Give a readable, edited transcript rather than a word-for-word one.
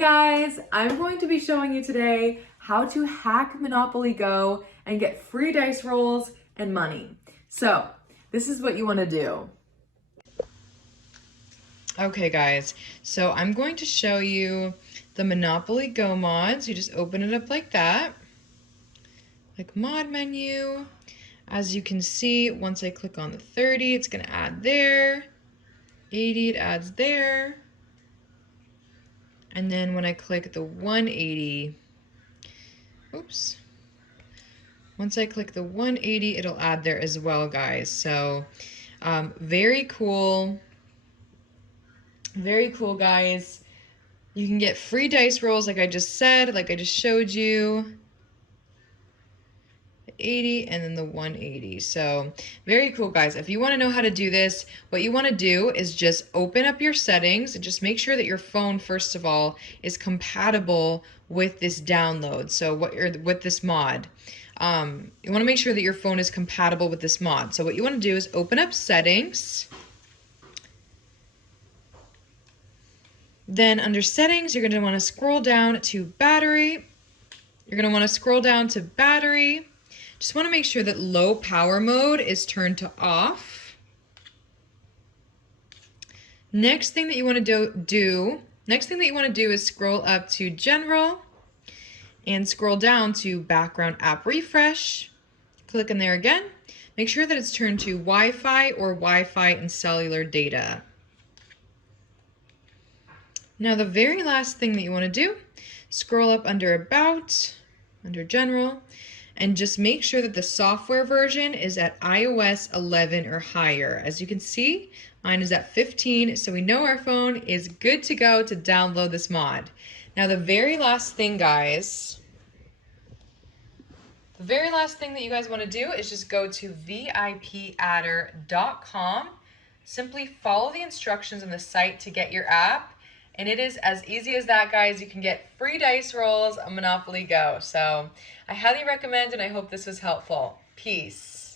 guys, I'm going to be showing you today how to hack Monopoly Go and get free dice rolls and money. So this is what you want to do. Okay guys, so I'm going to show you the Monopoly Go mods. You just open it up like that. Click mod menu. As you can see, once I click on the 30, it's going to add there. 80, it adds there. And then when I click the 180, oops. Once I click the 180, it'll add there as well, guys. So very cool. Very cool, guys. You can get free dice rolls like I just said, like I just showed you. 80 and then the 180. So very cool, guys. If you want to know how to do this, what you want to do is just open up your settings and just make sure that your phone, first of all, is compatible with this download. So with this mod. You want to make sure that your phone is compatible with this mod. So what you want to do is open up settings. Then under settings, you're going to want to scroll down to battery. You're going to want to scroll down to battery. Just want to make sure that low power mode is turned to off. Next thing that you want to do is scroll up to general and scroll down to background app refresh. Click in there again. Make sure that it's turned to Wi-Fi or Wi-Fi and cellular data. Now the very last thing that you want to do, scroll up under about, under general, and just make sure that the software version is at iOS 11 or higher. As you can see, mine is at 15, so we know our phone is good to go to download this mod. Now the very last thing, guys, that you guys want to do is just go to VIPadder.com. Simply follow the instructions on the site to get your app. And it is as easy as that, guys. You can get free dice rolls on Monopoly Go. So I highly recommend, and I hope this was helpful. Peace.